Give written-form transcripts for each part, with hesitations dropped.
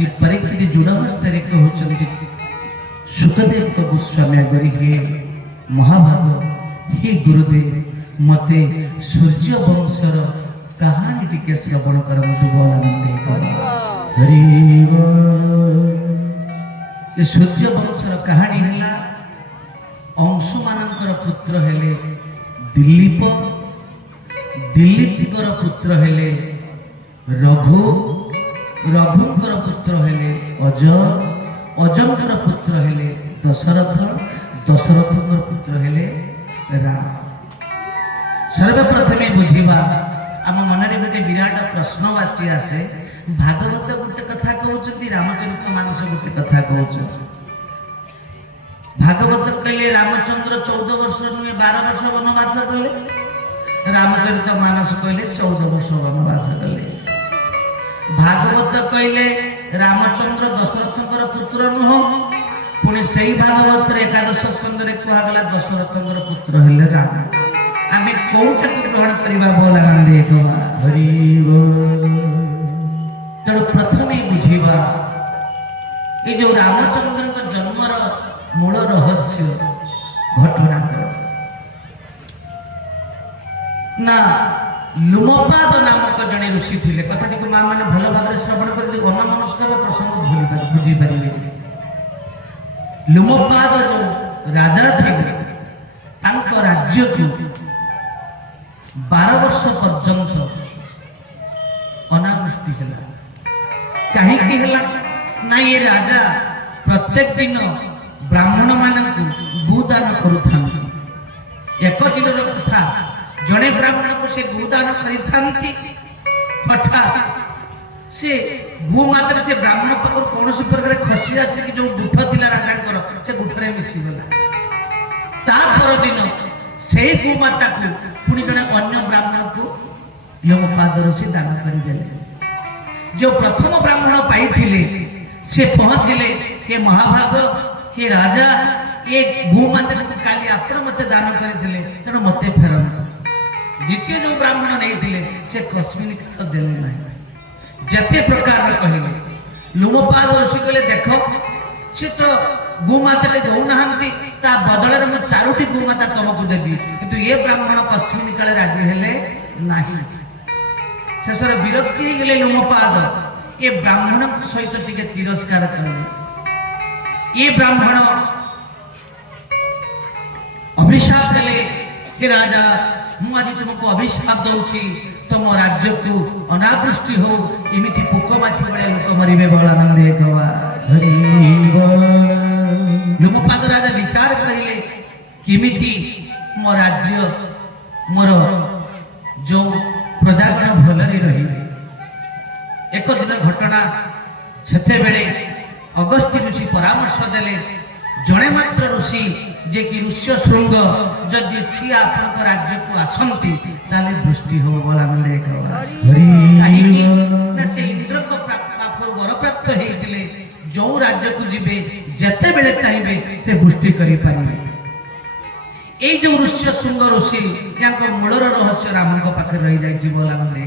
ଆଜି ପରୀକ୍ଷିତ ଯୋଡ଼ାବସ୍ଥାରେ କହୁଛନ୍ତି ସୁଖଦେବ ଗୋସ୍ୱାମୀ ଆଗରେ ହେ ମହାଭାଗ हे गुरुदेव मते सूर्य वंशर कहानी टिके श्रवण कर मते बोल आनंद हरिव ये सूर्य वंशर कहानी हला अंश मानकर पुत्र हेले दिलीप दिलीपकर पुत्र हेले रघु रघुकर पुत्र हेले अज अजंकर पुत्र हेले दशरथ दशरथकर पुत्र हेले राम। सर्वप्रथमे बुझीबा आम मनरे गोटे विराट प्रश्नवाची आसे भागवत गोटे कथा कहउछंती रामचरित मानस गोटे कथा कहउछंती। भागवत कहले रामचंद्र 14 वर्ष नुहे 12 वर्ष वनवास कले रामचरित मानस कहले 14 वर्ष वनवास कले। भागवत कहले रामचंद्र दशरथकर पुत्र नुह पुणी सही भागवत एकादश स्कंद रे कहा गला दशरथकर पुत्र हेले राम। आमे कोउटा को ग्रहण करिबा बोल आनंद एकवा हरि बोल। तेणु प्रथमे बुझीबा ए जो रामचंद्र को जन्मर मूल रहस्य घटना ना लुमपाद नामक जने ऋषि थिले। कथाटी को मां माने भल भाग श्रवण कर अनमनस्कर प्रसंग बुझी पारिबे। लुमपाद जो राजा थे तांको राज्य को 12 वर्ष पर्यंत अनावृष्टि हला। कहीं हला ना ये राजा प्रत्येक दिन ब्राह्मण मानक गोदान करुथांती। एक दिन कथा जड़े ब्राह्मण को से गोदान करिथांती हठात से गो मात्र से ब्राह्मण पाखर कौन प्रकार खसी आसिक जो गुठ थिला राजा से गुठरे मिसी गला। ता पर दिन से गो माता को पुणी जड़े अन्य ब्राह्मण को यमपाद ऋषि दान करदेले। जो प्रथम ब्राह्मण पाई से पहुंचले हे महाभाग हे राजा ये गो माता को काली आपण मते दान करथिले तेणु मते फेरंत। द्वितीय जो ब्राह्मण नहीं से कस्मिन देले नहीं जते प्रकार कहले लुमपाद ऋषि कहले देख से तो गोमाता दौना ता बदल में 4टी गोमाता तुमको देवी किंतु ये ब्राह्मण कस्मिन काले राजी हेले नाही। शेषर विरक्ति हो गले लुमपाद ये ब्राह्मण सहित टिके तिरस्कार कले। ये ब्राह्मण अभिशाप देले हे राजा मु आज तुमको अभिशाप दउची तुम राज्य को अनावृष्टि हो इमिति पोक माछी बळे लोक मरिबे बोल आनंद एकवा हरि बोल। लुमपाद राजा विचार करिले किमिति मो राज्य मोर जो प्रजागण भलरे रहिबे। एक दिन घटना सेते बेले अगस्त्य ऋषि परामर्श देले जड़े मात्र ऋषि जे कि ऋष्य शृंग जदि सी आपन राज्य को आसंती ताले दृष्टि हो बोला मंदे ना से इंद्र को पाखर वर प्राप्त हेतिले जो राज्य को जिबे जते बेले चाहिबे से पुष्टि करि पारिबे। ए जो ऋष्य शृंग ऋषि याको मूलर रहस्य राम को पाखे रहि जाय छी बोला मंदे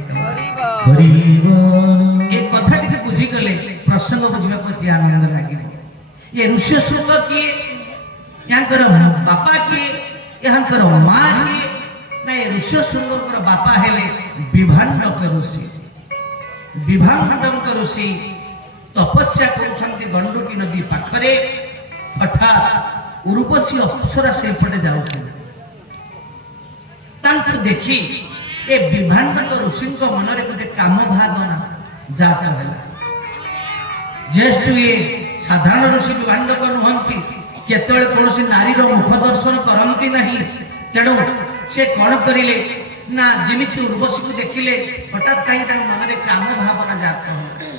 हरि बोल। ए कथा टिके बुझी गले प्रसंग बुझिबा प्रति आनंद लागिबो। ये ऋष्य शृंग किए यांकर बापा किए यांकर मां किए ना ये ऋष्य शृंगर बापा हेले विभांडक ऋषि। विभांडक ऋषि तपस्या करछन्ति गंडकी नदी पाखरे हठात उर्वशी अप्सरा से पटे जाउछन तांको देखि ए विभांडक ऋषि को मन रे गोटे काम भावना जाता हला। जेष्ठ ये साधारण ऋषि विभांडक नुहंती केतळे कोनोसी नारी रो मुख दर्शन करंती नहीं। तेणु से कौन करिले ना जिमिति उर्वशी को देखिले हठात कहीं मन में काम भावना जाता हो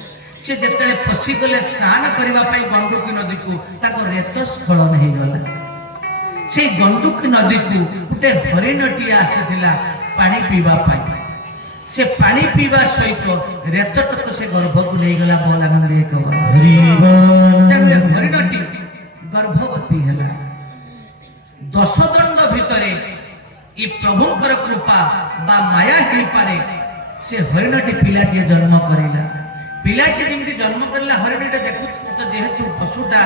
से जेतळे पसी गले स्नान करबा पई गंडकी नदी को ताको रेत स्खलन हे गला। से गंडकी नदी को उटे हरिणटी आसीथिला पानी पीबा पई से पानी पीबा सहित रेत तक से गर्भ को ले गला बोल आनंद एकवा हरि बोल। हरिणटी गर्भवती है 10 दंड भितरे ये प्रभुंकर कृपा बा माया ही पारे से हरिणटी पिलाटी जन्म करिला। ପିଲାଟି ଯେମିତି ଜନ୍ମ କରିଲା ହରିଣଟା ଦେଖୁଛି ତ ଯେହେତୁ ପଶୁଟା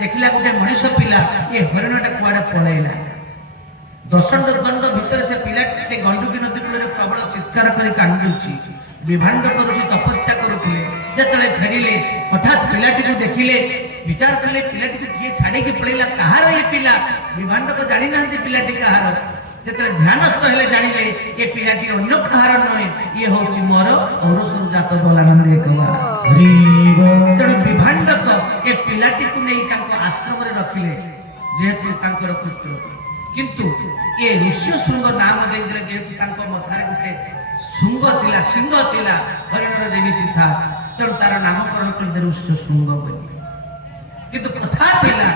ଦେଖିଲା ଗୋଟେ ମଣିଷ ପିଲା ଏ ହରିଣଟା କୁଆଡେ ପଳେଇଲା। ଦଶଣ୍ଡ ଦଣ୍ଡ ଭିତରେ ସେ ପିଲାଟି ସେ ଗଣ୍ଡୁକୀ ନଦୀ କୂଳରେ ପ୍ରବଳ ଚିତ୍କାର କରି କାନ୍ଦୁଛି, ବିଭାଣ୍ଡ କରୁଛି, ତପସ୍ୟା କରୁଥିଲେ। ଯେତେବେଳେ ଫେରିଲେ ହଠାତ୍ ପିଲାଟିକୁ ଦେଖିଲେ, ବିଚାର କଲେ ପିଲାଟିକୁ କିଏ ଛାଡିକି ପଳେଇଲା, କାହାର ଏ ପିଲା? ବିଭାଣ୍ଡକ ଜାଣିନାହାନ୍ତି ପିଲାଟି କାହାର। ଯେତେବେଳେ ଧ୍ୟାନସ୍ଥ ହେଲେ ଜାଣିଲେ ଏ ପିଲାଟି ଅନ୍ୟ କାହାର ନୁହେଁ, ଇଏ ହଉଛି ମୋର ଔରସରୁ ଜାତ ବଲାନନ୍ଦ ଏକବା। ତେଣୁ ବିଭାଣ୍ଡକ ଏ ପିଲାଟିକୁ ନେଇ ତାଙ୍କ ଆଶ୍ରମରେ ରଖିଲେ ଯେହେତୁ ତାଙ୍କର ପୁତ୍ର। କିନ୍ତୁ ଏ ଋଷ୍ୟଶୃଙ୍ଗ ନାମ ଦେଇଥିଲେ ଯେହେତୁ ତାଙ୍କ ମଥାରେ ଗୋଟେ ଶୃଙ୍ଗ ଥିଲା, ସିଂହ ଥିଲା, ହରିଣର ଯେମିତି ଥା, ତେଣୁ ତାର ନାମକରଣ କରିଥିଲେ ଋଷ୍ୟଶୃଙ୍ଗ ବୋଲି। କିନ୍ତୁ କଥା ଥିଲା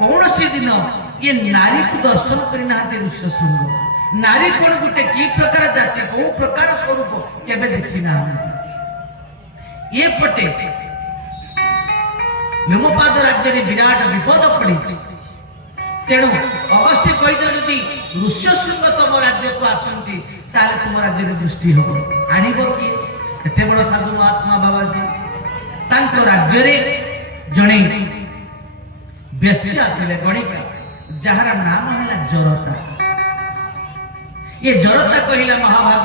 କୌଣସି ଦିନ ये नारी को दर्शन करना ऋष्यशृंग। नारी कौन गोटे कि प्रकार जाति कौ प्रकार स्वरूप केबे देखी ना। ये पटे हेमपाद राज्य में विराट विपद पड़ी। तेणु अगस्त्य कही ऋष्यशृंग तुम राज्य को आसती ताले तुम राज्य में दृष्टि हम आणब किए? एते बड़ साधु महात्मा बाबाजी तांको राज्य रे जणे बेश्या थिले गणिका जार नाम है जरता। ये जरता कहला महाभाग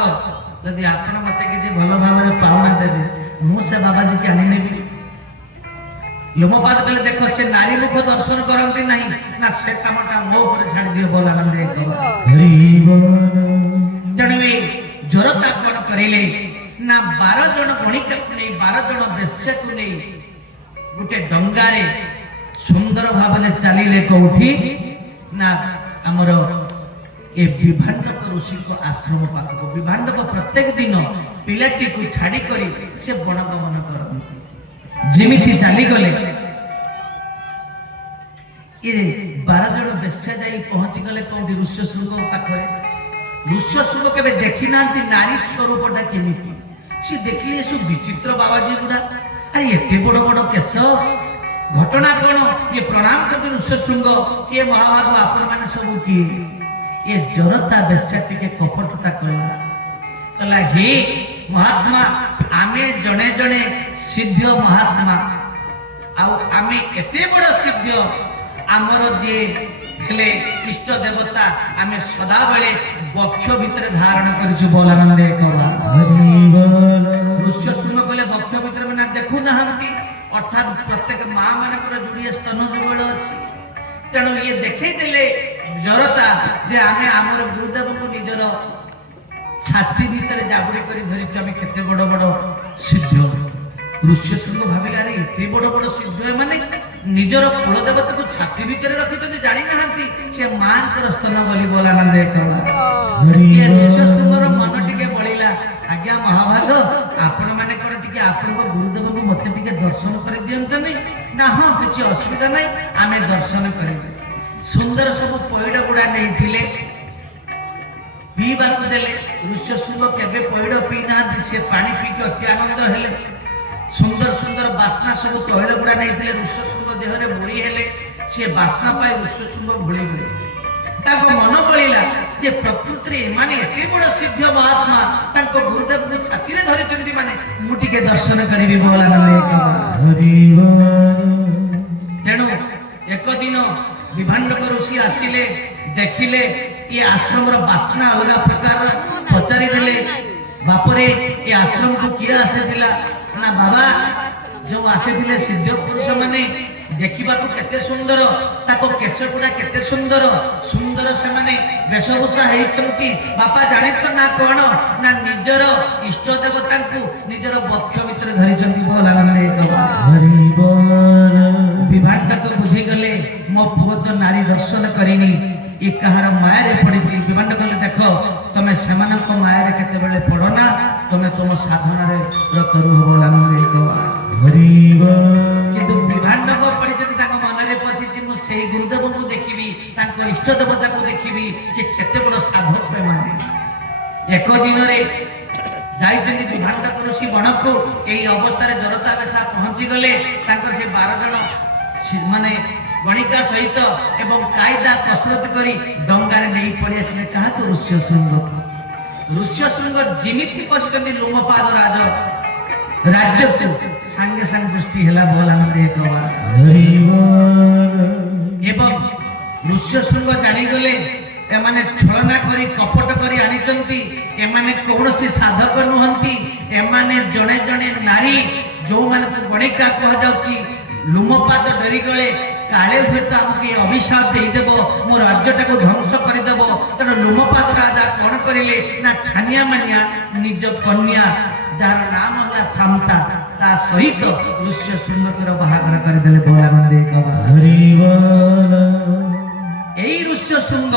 यदि आपण मत किसी भल भाव पावना देवे मुझे बाबाजी के आनी नेबी। लोमपाद कहले देखो से नारी मुख दर्शन करती नहीं ना से कामटा मो ऊपर छाड़ दियो बोल आनंद तेणु जरता कौन करेले ना 12 जन गणिका को नहीं 12 जन बेश्या को नहीं गोटे डंगारे सुंदर भाव चलिले कौठी ना आमर ए विभाण्डक ऋषि को आश्रम पाखक। विभाण्डक प्रत्येक दिन पिलाटी को छाड़ी करी से बन गमन कर जेमिति चली गले ये 12 जन बेश्या जाई पहुंची गले कौटी ऋष्यशृंग पाखरे। ऋष्यशृंग केबे देखी नांती नारी स्वरूपटा केमिति से देखिले सु विचित्र बाबाजी गुडा। अरे एते बड़ बड़ केश घटना कौन? ये प्रणाम करते ऋष्यशृंग किए महाभाग आपण मैंने सब किए? ये जरता बेश्या टिके कपटता कहला हे महात्मा आमे जने जने सिद्ध महात्मा आमे एते बड़ सिद्ध आमर जे हेले इष्ट देवता आमे सदा बेले वक्ष भीतर धारण करिछु बोलानंद एकवा। ऋष्यशृंग कहले वक्ष भीतर में ना देखु नाहंती अर्थात प्रत्येक माँ मानकर जोड़िए स्तन जुगल अच्छी। तेणु ये देखई देले जरता जे आमे आमर गुरुदेव को निजर छाती भीतर जाबुड़ी करी धरि आमे केते बड़ बड़ सिद्ध। ऋष्यशृंग भाबिला रे एते बड़ बड़ सिद्ध माने निजर कुल देवता को छाती भीतर रखिते जानि नाहंती से मांकर स्तन बोली बोलानंद एकवा। ये ऋष्यशृंगर मन टिके बळिला आज्ञा महाभाग आपण माने कोन टिके आपण को गुरुदेव को मते टिके दर्शन कर दियंतनी ना। हां किछि असुविधा नै आमे दर्शन करिबे। सुंदर सब पइड गुडा नैथिले पीबा को देले। ऋष्यशृंग केबे पइड पी ना से पानी पी के अति आनंद हेले। सुंदर सुंदर बासना सब तैल गुडा नैथिले ऋष्यशृंग देह रे बोली हेले से बासना पाई ऋष्यशृंग भोली गले। ताको मन पड़िला जे प्रकृति माने एते बड़ सिद्ध महात्मा ताको गुरुदेव को छाती रे धरि चंदी माने मुटी के दर्शन करिबी बोलानंद एकवा। तेणु एक दिन विभाण्डक ऋषि आसिले देखिले ये आश्रम रो बासना अलग प्रकार पचारि देले बापरे ये आश्रम को किया आसेतिला ना बाबा जो आसेतिले सिद्ध पुरुष माने देखा केते सुंदर ताको केश गुड़ा केते सुंदर सुंदर से माने वेशभूषा हेइचंती बापा जानिछ ना कोन ना निजर इष्ट देवता को निजर वक्ष भीतर धरिचंती बोलानंद एकवा। हरि बोल। विभाण्डक बुझी गले मो पुओ तो नारी दर्शन करिनी ये कहार माया रे पड़िछि। विभाण्डक कहले देखो तमे सेमानक माया रे केते बेले पड़ो ना तमे तुम साधना रे रत रुह बोलानंद एकवा। हरि बोल। किंतु विभाण्डक पड़िछि ताको मन रे पसिछि मो सेई गुरुदेव को देखिबी ताको इष्ट देवता को देखिबी जे केते बड़ साधक माने। एक दिन रे जाइछन्ति विभाण्डक ऋषि बन को एई अवतार जरता बेसा पहुंची गले तांकर से 12 जन माने गणिका सहित एवं कायदा कसरत करी डंगारे नहीं पड़ी आसिले कहा तो ऋष्यशृंग। ऋष्यशृंग जिमिति पसिछन्ति लोमपाद राज राज्य को सांगे सांग दृष्टि हेला बोल आनंद एक बार एवं ऋष्यशृंग जानी गले एमाने छलना करी कपट करी आनिचंती एमाने कौनसी साधक नुहंती एमाने जणे जणे नारी जो माने गणिका कह जाउची लुमपात डरी गले काले हुए तो आमके अभिशाप देदेव मो राज्यटा को ध्वंस करदेव तेणु लुमपात राजा कौन करें ना छानिया मानिया निज कन्या जार नाम है शांता ता सहित ऋष्यशृंगर बाहागर करदे बोलानंद ऋष्यशृंग